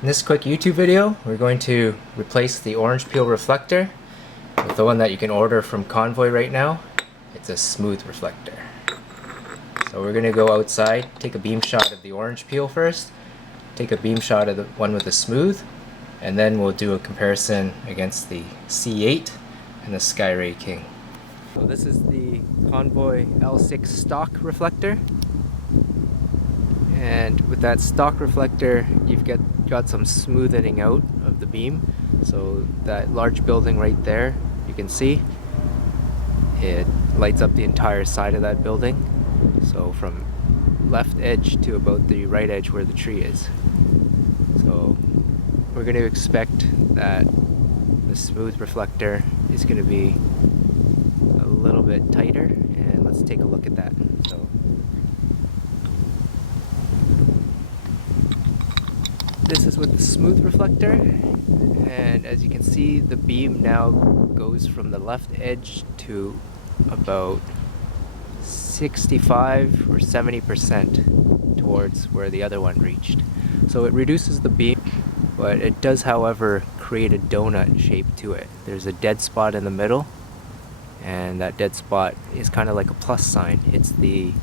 In this quick YouTube video, we're going to replace the orange peel reflector with the one that you can order from Convoy right now. It's a smooth reflector. So we're going to go outside, take a beam shot of the orange peel first, take a beam shot of the one with the smooth, and then we'll do a comparison against the C8 and the Skyray King. So this is the Convoy L6 stock reflector. And with that stock reflector, you've got some smoothing out of the beam. So that large building right there, you can see, it lights up the entire side of that building. So from left edge to about the right edge where the tree is. So we're going to expect that the smooth reflector is going to be a little bit tighter, and let's take a look at that. So this is with the smooth reflector, and as you can see, the beam now goes from the left edge to about 65 or 70% towards where the other one reached. So it reduces the beam, but it does, however, create a donut shape to it. There's a dead spot in the middle, and that dead spot is kind of like a plus sign. It's the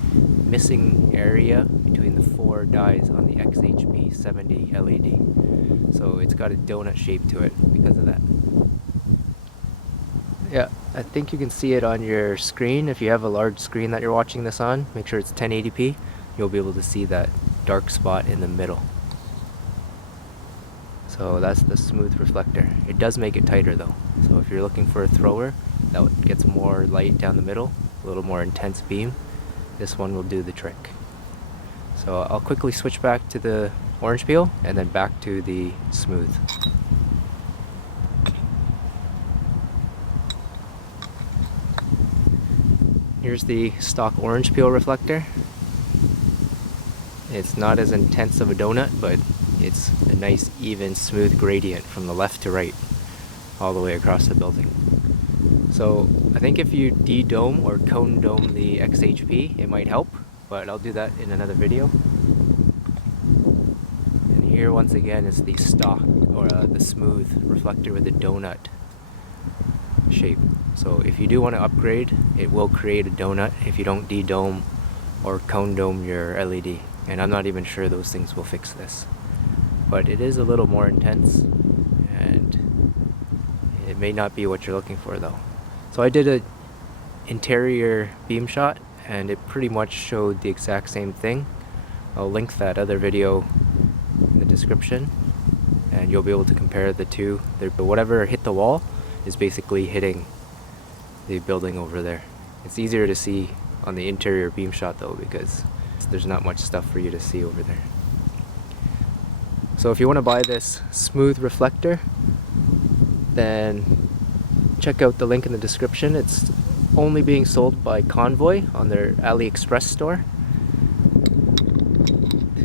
missing area between the four dies on the XHP 70 LED. So it's got a donut shape to it because of that. Yeah, I think you can see it on your screen. If you have a large screen that you're watching this on, make sure it's 1080p. You'll be able to see that dark spot in the middle. So that's the smooth reflector. It does make it tighter though. So if you're looking for a thrower that gets more light down the middle, a little more intense beam, this one will do the trick. So I'll quickly switch back to the orange peel and then back to the smooth. Here's the stock orange peel reflector. It's not as intense of a donut, but it's a nice even smooth gradient from the left to right all the way across the building. So I think if you de-dome or cone dome the XHP, it might help, but I'll do that in another video. And here once again is the stock or the smooth reflector with the donut shape. So if you do want to upgrade, it will create a donut if you don't de-dome or cone dome your LED. And I'm not even sure those things will fix this. But it is a little more intense, and it may not be what you're looking for though. So I did an interior beam shot, and it pretty much showed the exact same thing. I'll link that other video in the description, and you'll be able to compare the two. Whatever hit the wall is basically hitting the building over there. It's easier to see on the interior beam shot though, because there's not much stuff for you to see over there. So if you want to buy this smooth reflector, then check out the link in the description. It's only being sold by Convoy on their AliExpress store.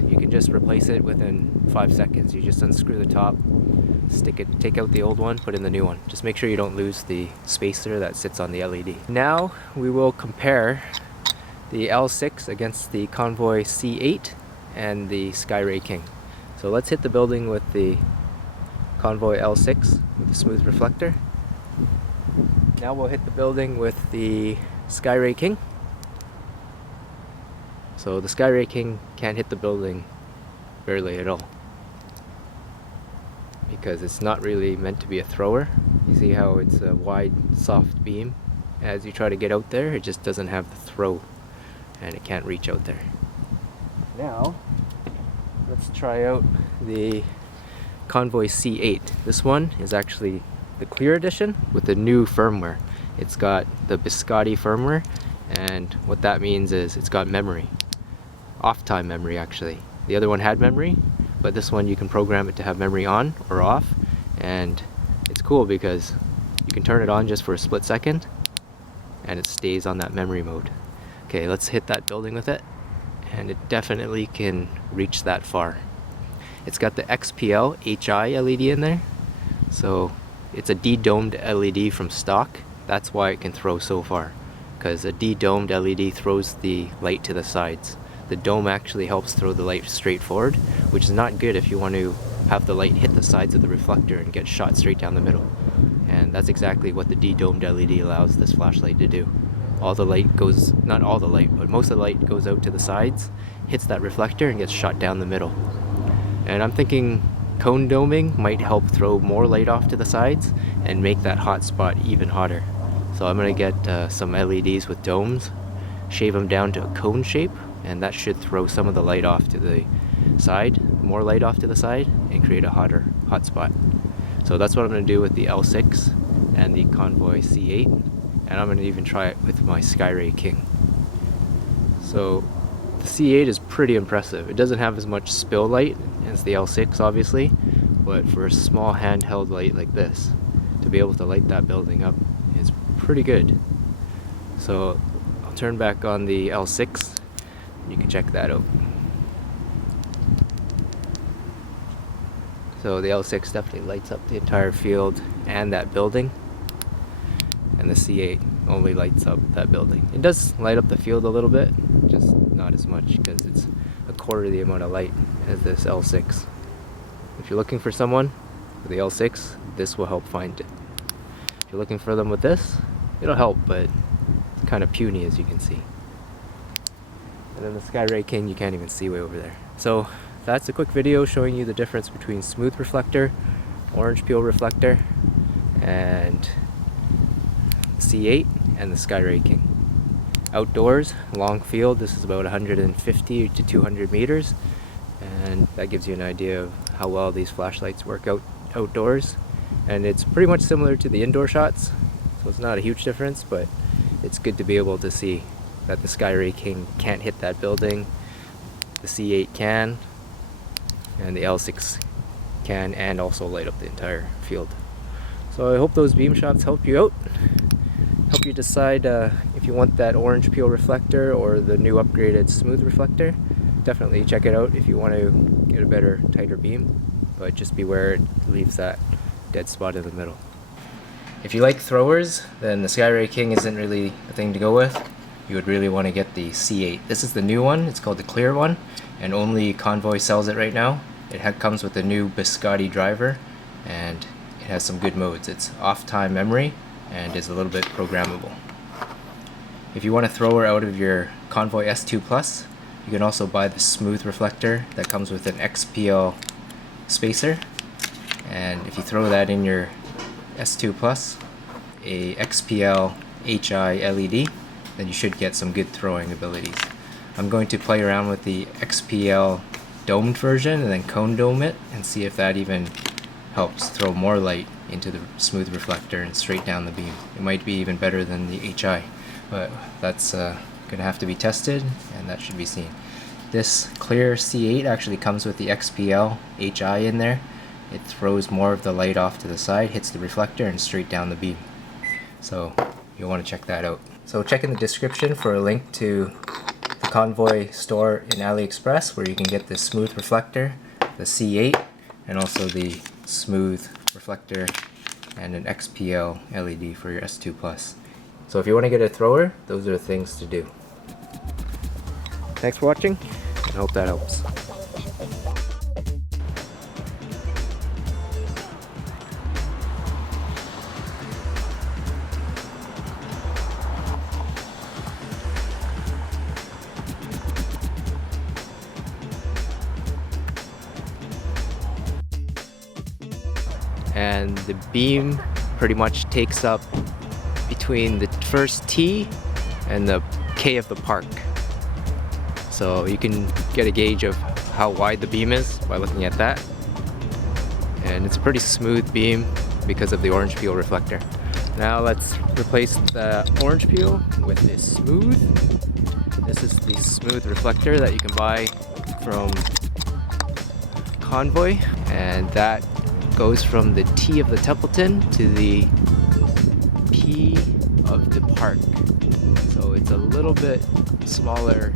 You can just replace it within 5 seconds. You just unscrew the top, take out the old one, put in the new one. Just make sure you don't lose the spacer that sits on the LED. Now we will compare the L6 against the Convoy C8 and the Skyray King. So let's hit the building with the Convoy L6 with the smooth reflector. Now we'll hit the building with the Skyray King. So the Skyray King can't hit the building barely at all, because it's not really meant to be a thrower. You see how it's a wide, soft beam? As you try to get out there, it just doesn't have the throw, and it can't reach out there. Now, let's try out the Convoy C8. This one is actually the clear edition with the new firmware. It's got the Biscotti firmware, and what that means is it's got memory. Off-time memory, actually. The other one had memory, but this one you can program it to have memory on or off, and it's cool because you can turn it on just for a split second and it stays on that memory mode. Okay, let's hit that building with it, and it definitely can reach that far. It's got the XPL HI LED in there, so it's a de-domed LED from stock. That's why it can throw so far, because a de-domed LED throws the light to the sides. The dome actually helps throw the light straight forward, which is not good if you want to have the light hit the sides of the reflector and get shot straight down the middle. And that's exactly what the de-domed LED allows this flashlight to do. All the light goes, not all the light, but most of the light goes out to the sides, hits that reflector and gets shot down the middle. And I'm thinking cone doming might help throw more light off to the sides and make that hot spot even hotter. So I'm gonna get some LEDs with domes, shave them down to a cone shape, and that should throw some of the light off to the side, more light off to the side, and create a hotter hot spot. So that's what I'm gonna do with the L6 and the Convoy C8, and I'm gonna even try it with my Skyray King. So the C8 is pretty impressive. It doesn't have as much spill light as the L6 obviously, but for a small handheld light like this, to be able to light that building up is pretty good. So I'll turn back on the L6, you can check that out. So the L6 definitely lights up the entire field and that building, and the C8 only lights up that building. It does light up the field a little bit, just not as much because it's a quarter of the amount of light as this L6. If you're looking for someone with the L6, this will help find it. If you're looking for them with this, it'll help, but it's kind of puny as you can see. And then the Skyray King you can't even see way over there. So that's a quick video showing you the difference between smooth reflector, orange peel reflector, and C8 and the Skyray King. Outdoors, long field, this is about 150 to 200 meters, and that gives you an idea of how well these flashlights work outdoors. And it's pretty much similar to the indoor shots, so it's not a huge difference, but it's good to be able to see that the Skyray King can't hit that building, the C8 can, and the L6 can, and also light up the entire field. So I hope those beam shots help you out, help you decide if you want that orange peel reflector or the new upgraded smooth reflector. Definitely check it out if you want to get a better, tighter beam, but just beware it leaves that dead spot in the middle. If you like throwers, then the Skyray King isn't really a thing to go with. You would really want to get the C8. This is the new one, it's called the clear one, and only Convoy sells it right now. It comes with a new Biscotti driver, and it has some good modes. It's off-time memory and is a little bit programmable. If you want a thrower out of your Convoy S2 Plus, you can also buy the smooth reflector that comes with an XPL spacer, and if you throw that in your S2 Plus, a XPL HI LED, then you should get some good throwing abilities. I'm going to play around with the XPL domed version and then cone dome it and see if that even helps throw more light into the smooth reflector and straight down the beam. It might be even better than the HI, but that's gonna have to be tested, and that should be seen. This clear C8 actually comes with the XPL HI in there. It throws more of the light off to the side, hits the reflector, and straight down the beam. So you'll want to check that out. So check in the description for a link to the Convoy store in AliExpress where you can get the smooth reflector, the C8, and also the smooth reflector and an XPL LED for your S2 Plus. So if you want to get a thrower, those are the things to do. Thanks for watching, and I hope that helps. And the beam pretty much takes up between the first T and the K of the park. So you can get a gauge of how wide the beam is by looking at that. And it's a pretty smooth beam because of the orange peel reflector. Now let's replace the orange peel with this smooth. This is the smooth reflector that you can buy from Convoy, and that goes from the T of the Templeton to the P of the park. So it's a little bit smaller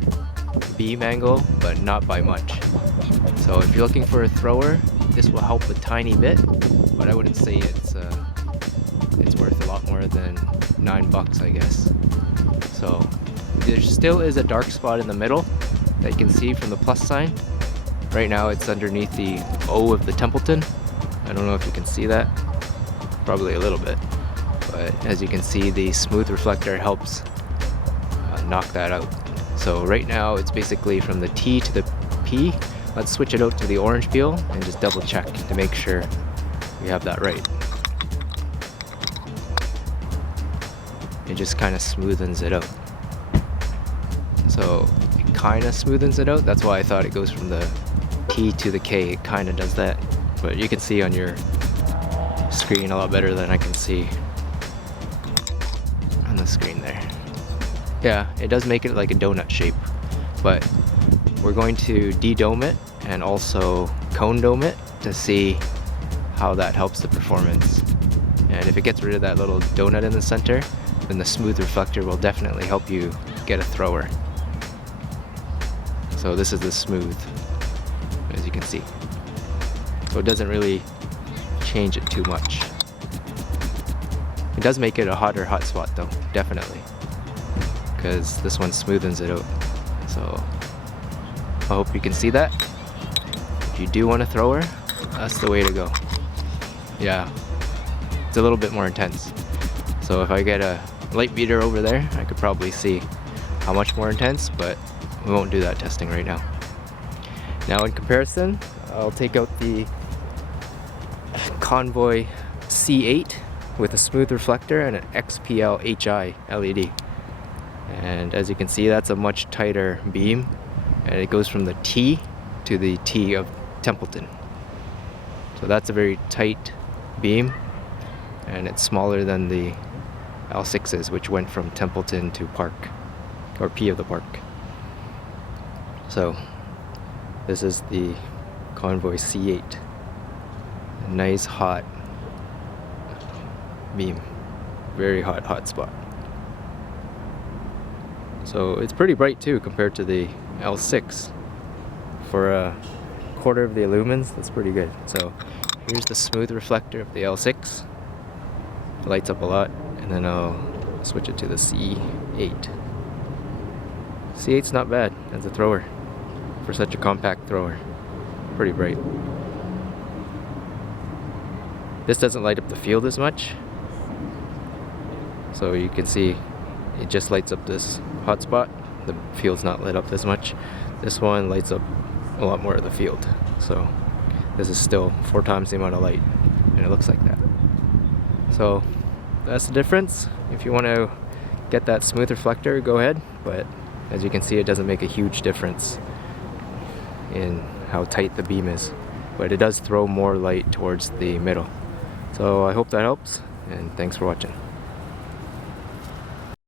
beam angle, but not by much. So if you're looking for a thrower, this will help a tiny bit, but I wouldn't say it's worth a lot more than $9, I guess. So there still is a dark spot in the middle that you can see from the plus sign, Right now it's underneath the O of the Templeton. I don't know if you can see that. Probably a little bit. But as you can see, the smooth reflector helps knock that out. So right now it's basically from the T to the P. Let's switch it out to the orange peel and just double check to make sure we have that right. It just kind of smoothens it out. So it kind of smoothens it out. That's why I thought it goes from the T to the K. It kind of does that. But you can see on your screen a lot better than I can see on the screen there. Yeah, it does make it like a donut shape, but we're going to de-dome it and also cone dome it to see how that helps the performance. And if it gets rid of that little donut in the center, then the smooth reflector will definitely help you get a thrower. So this is the smooth, as you can see. So it doesn't really change it too much. It does make it a hotter hotspot though, definitely, because this one smoothens it out. So I hope you can see that. If you do want a thrower, that's the way to go. Yeah, it's a little bit more intense. So if I get a light meter over there, I could probably see how much more intense, but we won't do that testing right now. Now in comparison, I'll take out the Convoy C8 with a smooth reflector and an XPL HI LED. And as you can see, that's a much tighter beam, and it goes from the T to the T of Templeton. So that's a very tight beam, and it's smaller than the L6s, which went from Templeton to Park, or P of the Park. So this is the Convoy C8. A nice hot beam, very hot spot. So it's pretty bright too compared to the L6. For a quarter of the lumens, that's pretty good. So here's the smooth reflector of the L6. It lights up a lot, and then I'll switch it to the C8. C8's not bad as a thrower for such a compact thrower. Pretty bright. This doesn't light up the field as much, so you can see it just lights up this hot spot. The field's not lit up as much. This one lights up a lot more of the field, so this is still 4 times the amount of light, and it looks like that. So that's the difference. If you want to get that smooth reflector, go ahead, but as you can see, it doesn't make a huge difference in how tight the beam is, but it does throw more light towards the middle. So I hope that helps, and thanks for watching.